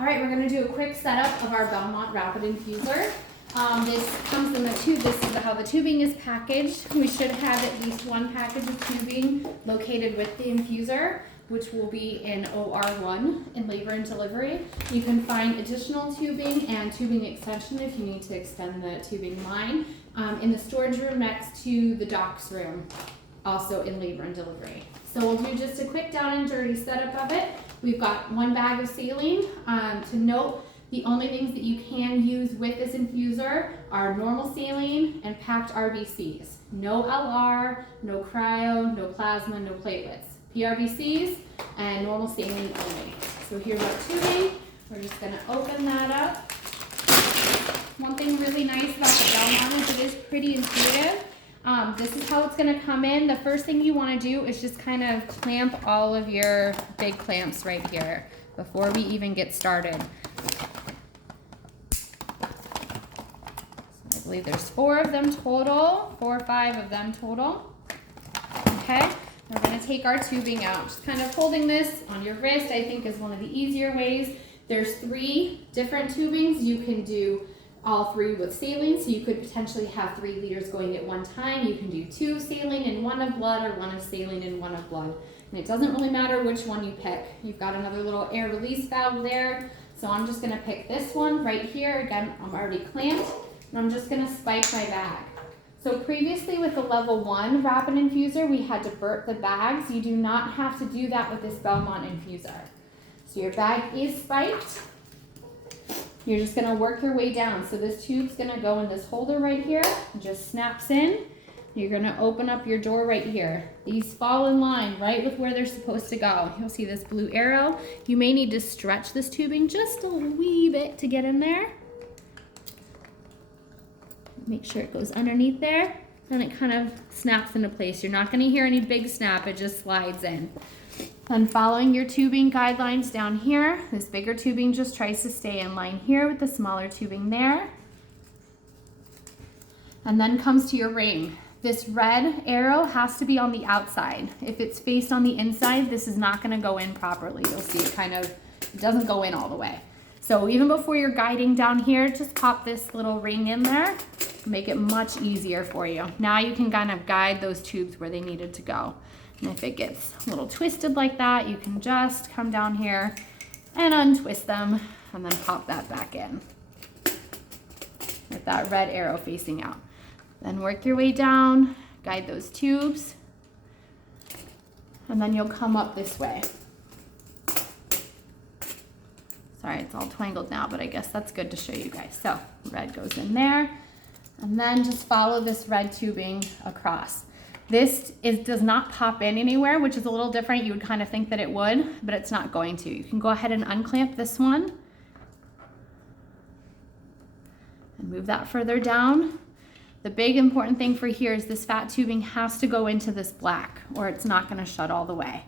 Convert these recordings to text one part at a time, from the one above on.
All right, we're gonna do a quick setup of our Belmont Rapid Infuser. This comes in the tube. This is how the tubing is packaged. We should have at least one package of tubing located with the infuser, which will be in OR1 in labor and delivery. You can find additional tubing and tubing extension if you need to extend the tubing line in the storage room next to the docs room, also in labor and delivery. So we'll do just a quick down and dirty setup of it. We've got one bag of saline. To note, the only things that you can use with this infuser are normal saline and packed RBCs. No LR, no cryo, no plasma, no platelets. PRBCs and normal saline only. So here's our tubing. We're just gonna open that up. One thing really nice about the Belmont is it is pretty intuitive. This is how it's gonna come in. The first thing you wanna do is just kind of clamp all of your big clamps right here before we even get started. So I believe there's 4 of them total, 4 or 5 of them total. Okay, we're gonna take our tubing out. Just kind of holding this on your wrist, I think is one of the easier ways. There's 3 different tubings. You can do all 3 with saline, so you could potentially have 3 liters going at one time. You can do 2 saline and 1 of blood, or 1 of saline and 1 of blood. And it doesn't really matter which one you pick. You've got another little air release valve there. So I'm just gonna pick this one right here. Again, I'm already clamped, and I'm just gonna spike my bag. So previously with the level 1 rapid infuser, we had to burp the bags. You do not have to do that with this Belmont infuser. So your bag is spiked. You're just gonna work your way down. So this tube's gonna go in this holder right here. It just snaps in. You're gonna open up your door right here. These fall in line right with where they're supposed to go. You'll see this blue arrow. You may need to stretch this tubing just a wee bit to get in there. Make sure it goes underneath there, and it kind of snaps into place. You're not gonna hear any big snap, it just slides in. Then following your tubing guidelines down here, this bigger tubing just tries to stay in line here with the smaller tubing there. And then comes to your ring. This red arrow has to be on the outside. If it's faced on the inside, this is not gonna go in properly. You'll see it doesn't go in all the way. So even before you're guiding down here, just pop this little ring in there, make it much easier for you. Now you can kind of guide those tubes where they needed to go. And if it gets a little twisted like that, you can just come down here and untwist them and then pop that back in with that red arrow facing out. Then work your way down, guide those tubes, and then you'll come up this way. Sorry, it's all twangled now, but I guess that's good to show you guys. So red goes in there, and then just follow this red tubing across. This does not pop in anywhere, which is a little different. You would kind of think that it would, but it's not going to. You can go ahead and unclamp this one and move that further down. The big important thing for here is this fat tubing has to go into this black, or it's not gonna shut all the way.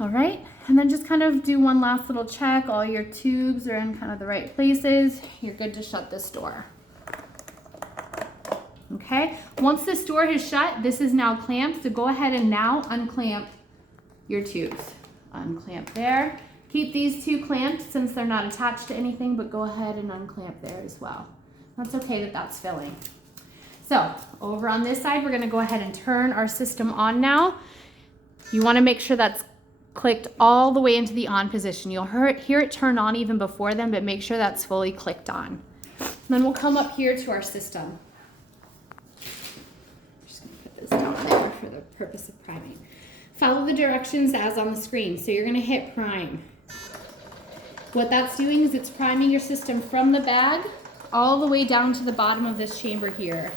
All right, and then just kind of do one last little check. All your tubes are in kind of the right places. You're good to shut this door. Okay, once this door is shut, this is now clamped, so go ahead and now unclamp your tubes. Unclamp there. Keep these 2 clamped since they're not attached to anything, but go ahead and unclamp there as well. That's okay that that's filling. So over on this side, we're gonna go ahead and turn our system on now. You wanna make sure that's clicked all the way into the on position. You'll hear it turn on even before then, but make sure that's fully clicked on. And then we'll come up here to our system. Down there for the purpose of priming. Follow the directions as on the screen. So you're gonna hit prime. What that's doing is it's priming your system from the bag all the way down to the bottom of this chamber here.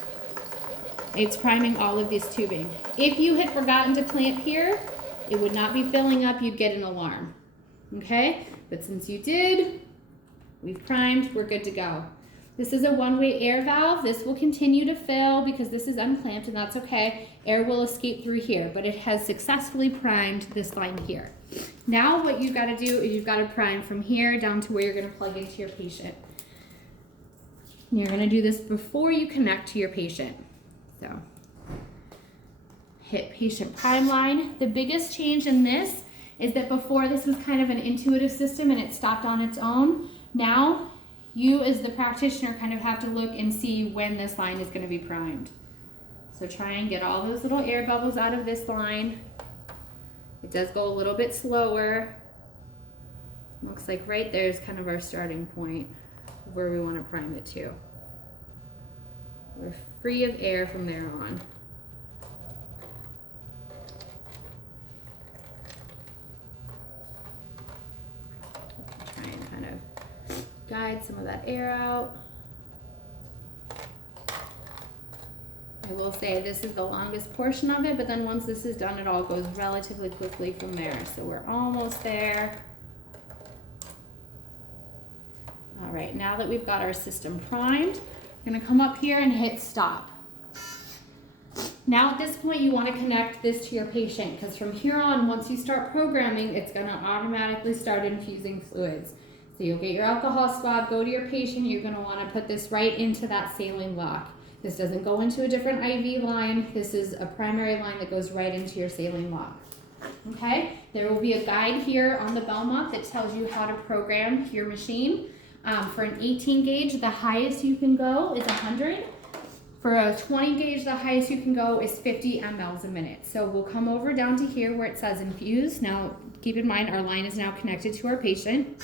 It's priming all of this tubing. If you had forgotten to clamp here, it would not be filling up, you'd get an alarm. Okay, but since you did, we've primed, we're good to go. This is a one-way air valve. This will continue to fill because this is unclamped, and that's okay. Air will escape through here, but it has successfully primed this line here. Now what you've got to do is you've got to prime from here down to where you're going to plug into your patient. And you're going to do this before you connect to your patient. So hit patient prime line. The biggest change in this is that before this was kind of an intuitive system and it stopped on its own. Now, you as the practitioner kind of have to look and see when this line is going to be primed. So try and get all those little air bubbles out of this line. It does go a little bit slower. Looks like right there is kind of our starting point where we want to prime it to. We're free of air from there on. Try and kind of guide some of that air out. I will say this is the longest portion of it, but then once this is done, it all goes relatively quickly from there. So we're almost there. All right, now that we've got our system primed, I'm gonna come up here and hit stop. Now at this point, you wanna connect this to your patient, because from here on, once you start programming, it's gonna automatically start infusing fluids. So you'll get your alcohol swab, go to your patient, you're gonna wanna put this right into that saline lock. This doesn't go into a different IV line. This is a primary line that goes right into your saline lock. Okay, there will be a guide here on the Belmont that tells you how to program your machine. For an 18 gauge, the highest you can go is 100. For a 20 gauge, the highest you can go is 50 mLs a minute. So we'll come over down to here where it says infuse. Now, keep in mind, our line is now connected to our patient.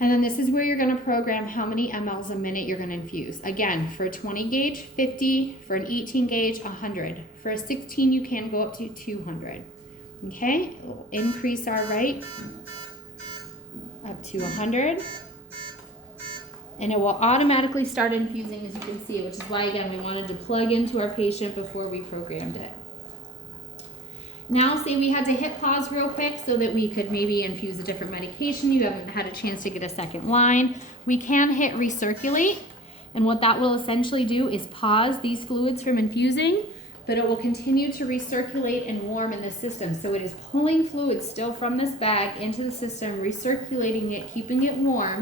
And then this is where you're gonna program how many mLs a minute you're gonna infuse. Again, for a 20 gauge, 50. For an 18 gauge, 100. For a 16, you can go up to 200. Okay, we'll increase our rate up to 100. And it will automatically start infusing, as you can see, which is why, again, we wanted to plug into our patient before we programmed it. Now, say we had to hit pause real quick so that we could maybe infuse a different medication. You haven't had a chance to get a second line. We can hit recirculate, and what that will essentially do is pause these fluids from infusing, but it will continue to recirculate and warm in the system. So it is pulling fluids still from this bag into the system, recirculating it, keeping it warm,